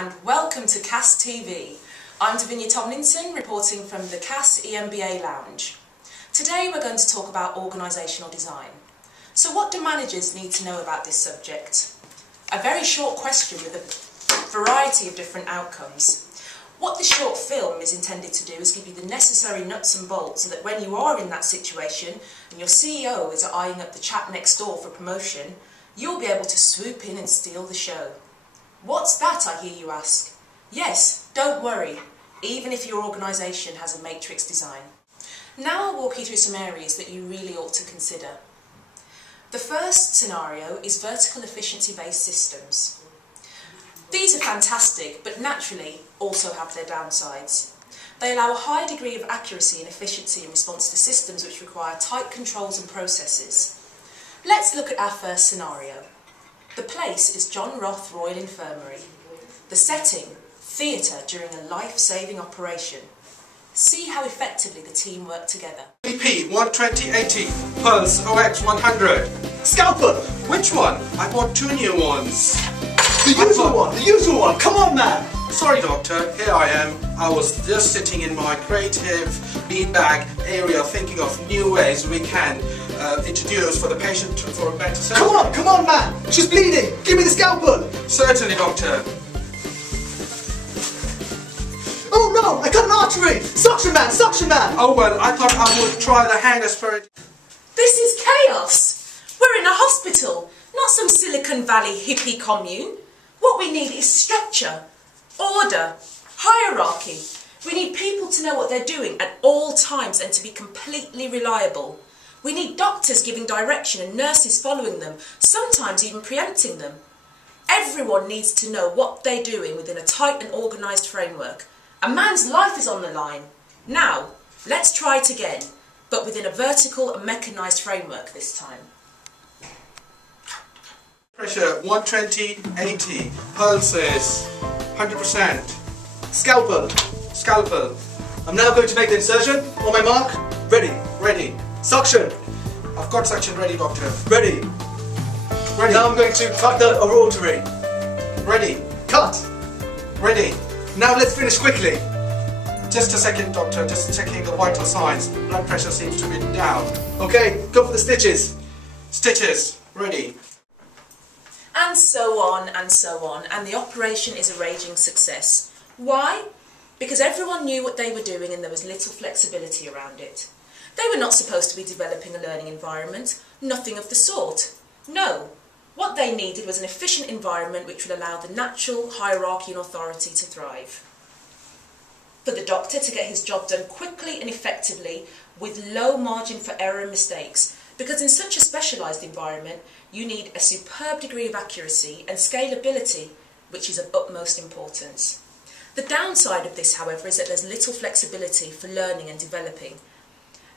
and welcome to CAS TV. I'm Davinia Tomlinson, reporting from the CAS EMBA Lounge. Today we're going to talk about organisational design. So what do managers need to know about this subject? A very short question with a variety of different outcomes. What this short film is intended to do is give you the necessary nuts and bolts so that when you are in that situation and your CEO is eyeing up the chap next door for promotion, you'll be able to swoop in and steal the show. What's that, I hear you ask? Yes, don't worry, even if your organisation has a matrix design. Now I'll walk you through some areas that you really ought to consider. The first scenario is vertical efficiency-based systems. These are fantastic, but naturally also have their downsides. They allow a high degree of accuracy and efficiency in response to systems which require tight controls and processes. Let's look at our first scenario. The place is John Roth Royal Infirmary. The setting, theatre during a life-saving operation. See how effectively the team work together. BP 12080, Pulse OX 100. Scalpel! Which one? I bought two new ones. The usual one, come on man! Sorry doctor, here I am. I was just sitting in my creative beanbag area thinking of new ways we can introduce for the patient for a better surgery. Come on man! She's bleeding! Give me the scalpel! Certainly doctor. Oh no! I cut an artery! Suction man! Suction man! Oh well, I thought I would try the hanger spirit. This is chaos! We're in a hospital, not some Silicon Valley hippie commune. What we need is structure, order, hierarchy. We need people to know what they're doing at all times and to be completely reliable. We need doctors giving direction and nurses following them, sometimes even preempting them. Everyone needs to know what they're doing within a tight and organised framework. A man's life is on the line. Now, let's try it again, but within a vertical and mechanised framework this time. Pressure 12080, pulses 100%. Scalpel! Scalpel. I'm now going to make the insertion. On my mark, ready. Ready. Suction! I've got suction ready doctor. Ready. Ready. Now I'm going to cut the artery. Ready. Cut! Ready. Now let's finish quickly. Just a second doctor, just checking the vital signs. Blood pressure seems to be down. Okay, go for the stitches. Stitches. Ready. And so on and so on, and the operation is a raging success. Why? Because everyone knew what they were doing and there was little flexibility around it. They were not supposed to be developing a learning environment, nothing of the sort. No, what they needed was an efficient environment which would allow the natural hierarchy and authority to thrive. For the doctor to get his job done quickly and effectively with low margin for error and mistakes, because in such a specialised environment you need a superb degree of accuracy and scalability, which is of utmost importance. The downside of this, however, is that there's little flexibility for learning and developing.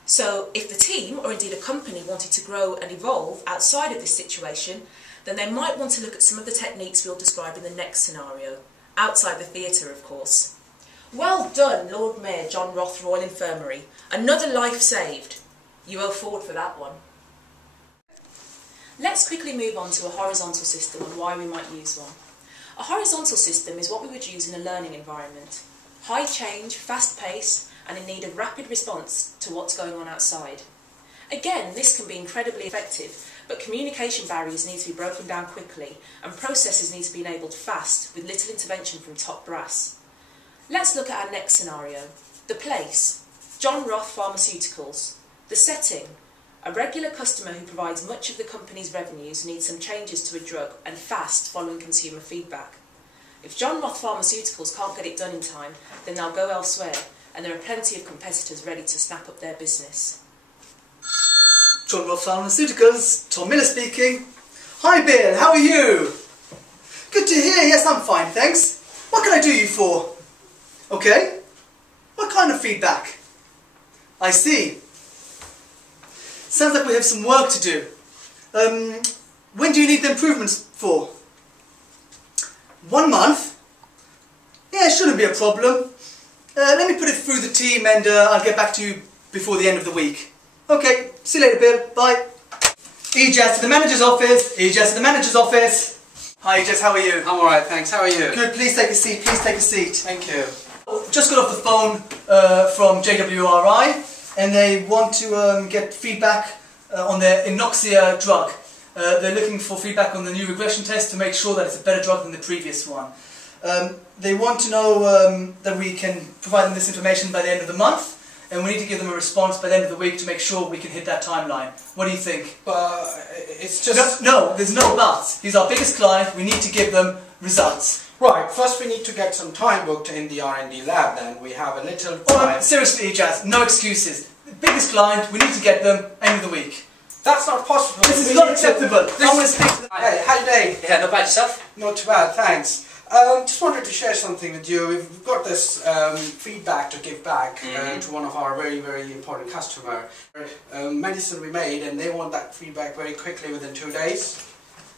So if the team, or indeed a company, wanted to grow and evolve outside of this situation, then they might want to look at some of the techniques we'll describe in the next scenario, outside the theatre of course. Well done, Lord Mayor John Roth Royal Infirmary. Another life saved. You owe forward for that one. Let's quickly move on to a horizontal system and why we might use one. A horizontal system is what we would use in a learning environment. High change, fast pace, and in need of rapid response to what's going on outside. Again, this can be incredibly effective, but communication barriers need to be broken down quickly and processes need to be enabled fast with little intervention from top brass. Let's look at our next scenario. The place, John Roth Pharmaceuticals. The setting, a regular customer who provides much of the company's revenues needs some changes to a drug and fast following consumer feedback. If John Roth Pharmaceuticals can't get it done in time, then they'll go elsewhere, and there are plenty of competitors ready to snap up their business. John Roth Pharmaceuticals, Tom Miller speaking. Hi Bill, how are you? Good to hear, yes I'm fine, thanks. What can I do you for? Okay. What kind of feedback? I see. Sounds like we have some work to do. When do you need the improvements for? 1 month? Yeah, it shouldn't be a problem. Let me put it through the team and I'll get back to you before the end of the week. Okay, see you later Bill, bye. EJAS to the manager's office, EJAS to the manager's office. Hi Jess, how are you? I'm alright, thanks. How are you? Good, please take a seat, please take a seat. Thank you. Just got off the phone from JWRI, and they want to get feedback on their Inoxia drug. They're looking for feedback on the new regression test to make sure that it's a better drug than the previous one. They want to know that we can provide them this information by the end of the month, and we need to give them a response by the end of the week to make sure we can hit that timeline. What do you think? But it's just... No, there's no buts. He's our biggest client, we need to give them results. Right, first we need to get some time booked in the R&D lab then. We have a little time. Seriously, Ijaz, no excuses. The biggest client, we need to get them end of the week. That's not possible. This is not acceptable. I want to speak to them. Hey, how you doing? Yeah, not bad yourself? Not too bad, thanks. Just wanted to share something with you. We've got this feedback to give back to one of our very, very important customer. Medicine we made, and they want that feedback very quickly within 2 days.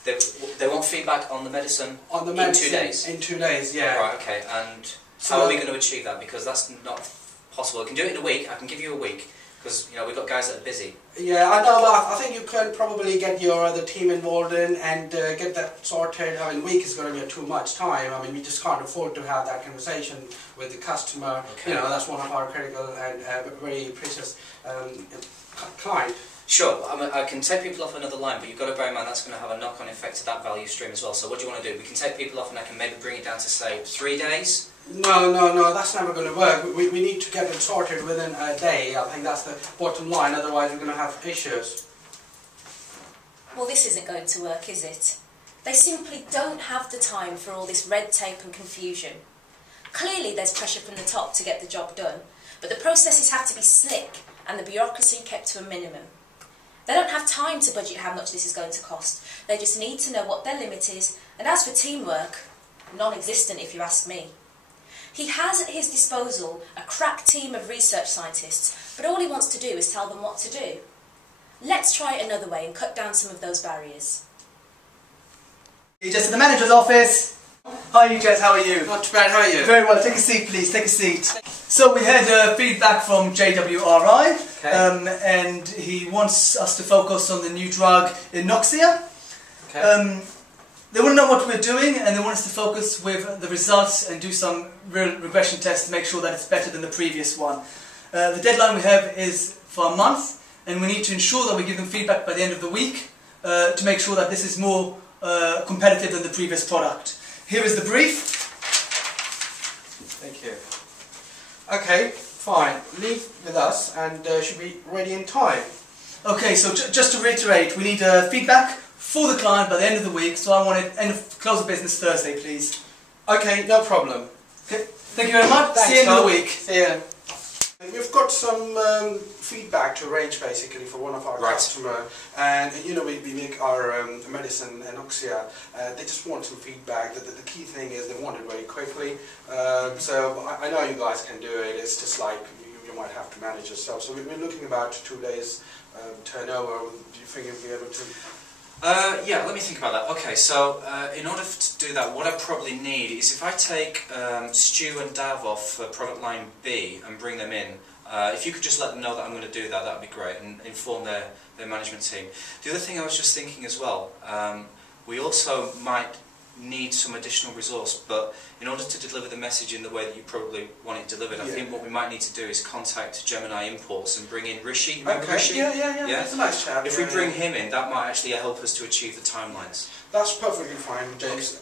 They want feedback on the medicine, On the medicine in 2 days? In 2 days, yeah. Right, okay, and how are we going to achieve that? Because that's not possible. I can do it in a week, I can give you a week, because you know, we've got guys that are busy. Yeah, I know, but I think you can probably get your other team involved in and get that sorted. I mean, a week is going to be too much time. I mean, we just can't afford to have that conversation with the customer. Okay. You know, that's one of our critical and very precious client. Sure, I can take people off another line, but you've got to bear in mind that's going to have a knock-on effect to that value stream as well. So what do you want to do? We can take people off and I can maybe bring it down to, say, 3 days? No, that's never going to work. We need to get it sorted within a day. I think that's the bottom line, otherwise we're going to have issues. Well, this isn't going to work, is it? They simply don't have the time for all this red tape and confusion. Clearly there's pressure from the top to get the job done, but the processes have to be slick and the bureaucracy kept to a minimum. They don't have time to budget how much this is going to cost. They just need to know what their limit is, and as for teamwork, non-existent if you ask me. He has at his disposal a crack team of research scientists, but all he wants to do is tell them what to do. Let's try it another way and cut down some of those barriers. Ijaz at the manager's office. Hi Ijaz, how are you? Not too bad, how are you? Very well, take a seat please, take a seat. So we had feedback from JWRI, and he wants us to focus on the new drug Inoxia. Okay. They want to know what we're doing, and they want us to focus with the results and do some real regression tests to make sure that it's better than the previous one. The deadline we have is for a month, and we need to ensure that we give them feedback by the end of the week to make sure that this is more competitive than the previous product. Here is the brief. Thank you. Okay, fine. Leave with us and should be ready in time. Okay, so just to reiterate, we need feedback for the client by the end of the week, so I want it close of business Thursday, please. Okay, no problem. Okay, thank you very much. Thanks, See you in the Tom. week. See ya. We've got some feedback to arrange basically for one of our customer, and you know we make our medicine Inoxia. They just want some feedback. The key thing is they want it very quickly. So I know you guys can do it. It's just like you might have to manage yourself. So we're looking about 2 days turnover. Do you think you'll be able to? Yeah, let me think about that. Okay, so in order to do that, what I probably need is if I take Stu and Dav off product line B and bring them in, if you could just let them know that I'm going to do that, that would be great, and inform their management team. The other thing I was just thinking as well, we also might need some additional resource, but in order to deliver the message in the way that you probably want it delivered, I think what we might need to do is contact Gemini Imports and bring in Rishi. Remember Rishi? Yeah. That's a nice chap. If we bring him in, that might actually help us to achieve the timelines. That's perfectly fine, James.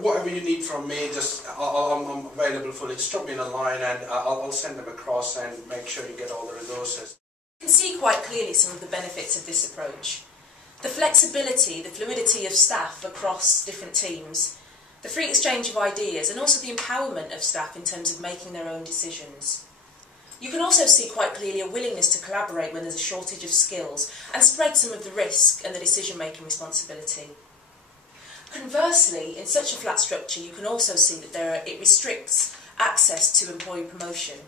Whatever you need from me, just I'm available fully. Just drop me in a line and I'll send them across and make sure you get all the resources. You can see quite clearly some of the benefits of this approach. The flexibility, the fluidity of staff across different teams, the free exchange of ideas, and also the empowerment of staff in terms of making their own decisions. You can also see quite clearly a willingness to collaborate when there's a shortage of skills and spread some of the risk and the decision-making responsibility. Conversely, in such a flat structure, you can also see that it restricts access to employee promotion.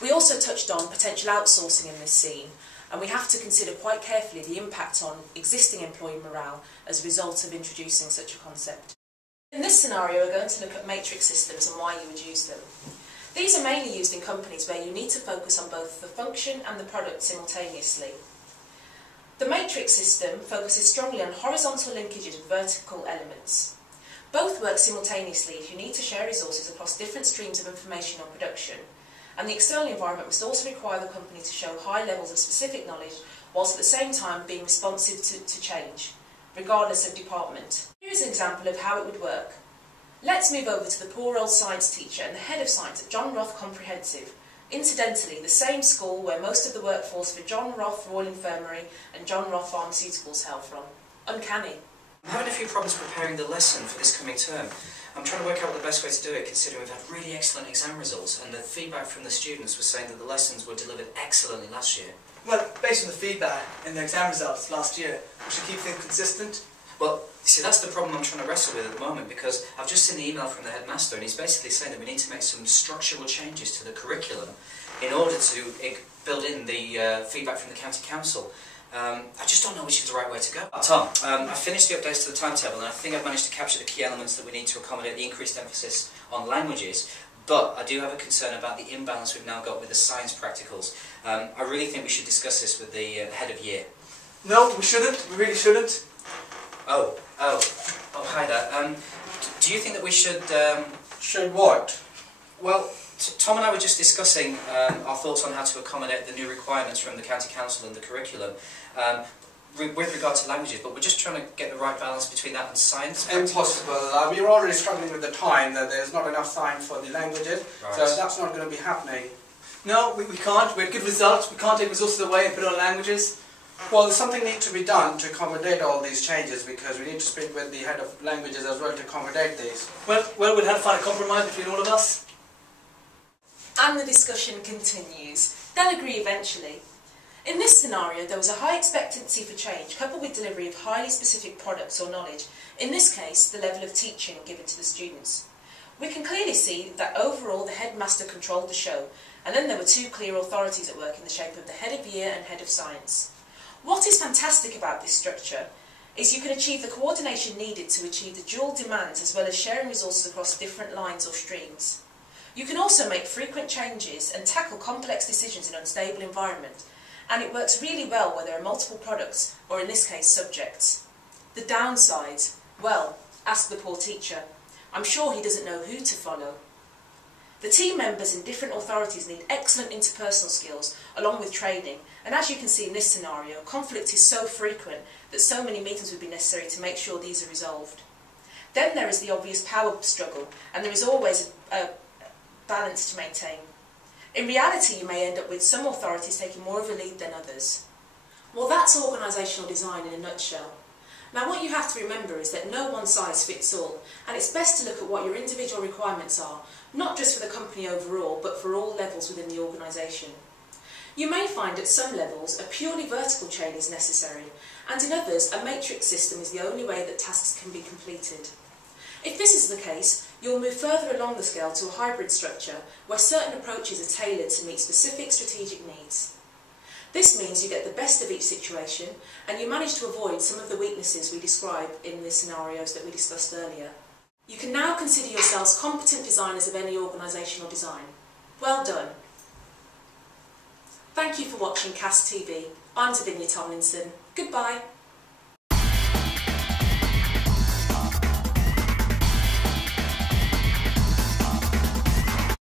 We also touched on potential outsourcing in this scene, and we have to consider quite carefully the impact on existing employee morale as a result of introducing such a concept. In this scenario, we're going to look at matrix systems and why you would use them. These are mainly used in companies where you need to focus on both the function and the product simultaneously. The matrix system focuses strongly on horizontal linkages with vertical elements. Both work simultaneously if you need to share resources across different streams of information or production, and the external environment must also require the company to show high levels of specific knowledge whilst at the same time being responsive to change, regardless of department. Here is an example of how it would work. Let's move over to the poor old science teacher and the head of science at John Roth Comprehensive, incidentally the same school where most of the workforce for John Roth Royal Infirmary and John Roth Pharmaceuticals hail from. Uncanny. I'm having a few problems preparing the lesson for this coming term. I'm trying to work out what the best way to do it, considering we've had really excellent exam results, and the feedback from the students was saying that the lessons were delivered excellently last year. Well, based on the feedback and the exam results last year, we should keep things consistent. Well, you see, that's the problem I'm trying to wrestle with at the moment, because I've just seen the email from the headmaster, and he's basically saying that we need to make some structural changes to the curriculum in order to build in the feedback from the county council. I just don't know which is the right way to go. Tom, I finished the updates to the timetable, and I think I've managed to capture the key elements that we need to accommodate the increased emphasis on languages, but I do have a concern about the imbalance we've now got with the science practicals. I really think we should discuss this with the head of year. No, we shouldn't. We really shouldn't. Oh, hi there. Do you think that we should... Should what? Well, Tom and I were just discussing our thoughts on how to accommodate the new requirements from the county council and the curriculum with regard to languages, but we're just trying to get the right balance between that and science. Impossible. We're already struggling with the time, that there's not enough time for the languages, Right. so that's not going to be happening. No, we can't. We had good results. We can't take resources away and put on languages. Well, something needs to be done to accommodate all these changes, because we need to speak with the head of languages as well to accommodate these. Well, we'll have to find a compromise between all of us. And the discussion continues. They'll agree eventually. In this scenario, there was a high expectancy for change coupled with delivery of highly specific products or knowledge, in this case the level of teaching given to the students. We can clearly see that overall the headmaster controlled the show, and then there were two clear authorities at work in the shape of the head of year and head of science. What is fantastic about this structure is you can achieve the coordination needed to achieve the dual demands as well as sharing resources across different lines or streams. You can also make frequent changes and tackle complex decisions in an unstable environment, and it works really well where there are multiple products, or in this case subjects. The downsides? Well, ask the poor teacher. I'm sure he doesn't know who to follow. The team members in different authorities need excellent interpersonal skills along with training, and as you can see in this scenario, conflict is so frequent that so many meetings would be necessary to make sure these are resolved. Then there is the obvious power struggle, and there is always a balance to maintain. In reality, you may end up with some authorities taking more of a lead than others. Well, that's organisational design in a nutshell. Now, what you have to remember is that no one size fits all, and it's best to look at what your individual requirements are, not just for the company overall, but for all levels within the organisation. You may find at some levels a purely vertical chain is necessary, and in others a matrix system is the only way that tasks can be completed. If this is the case, you'll move further along the scale to a hybrid structure where certain approaches are tailored to meet specific strategic needs. This means you get the best of each situation and you manage to avoid some of the weaknesses we describe in the scenarios that we discussed earlier. You can now consider yourselves competent designers of any organisational design. Well done. Thank you for watching CAST TV. I'm Davinia Tomlinson. Goodbye.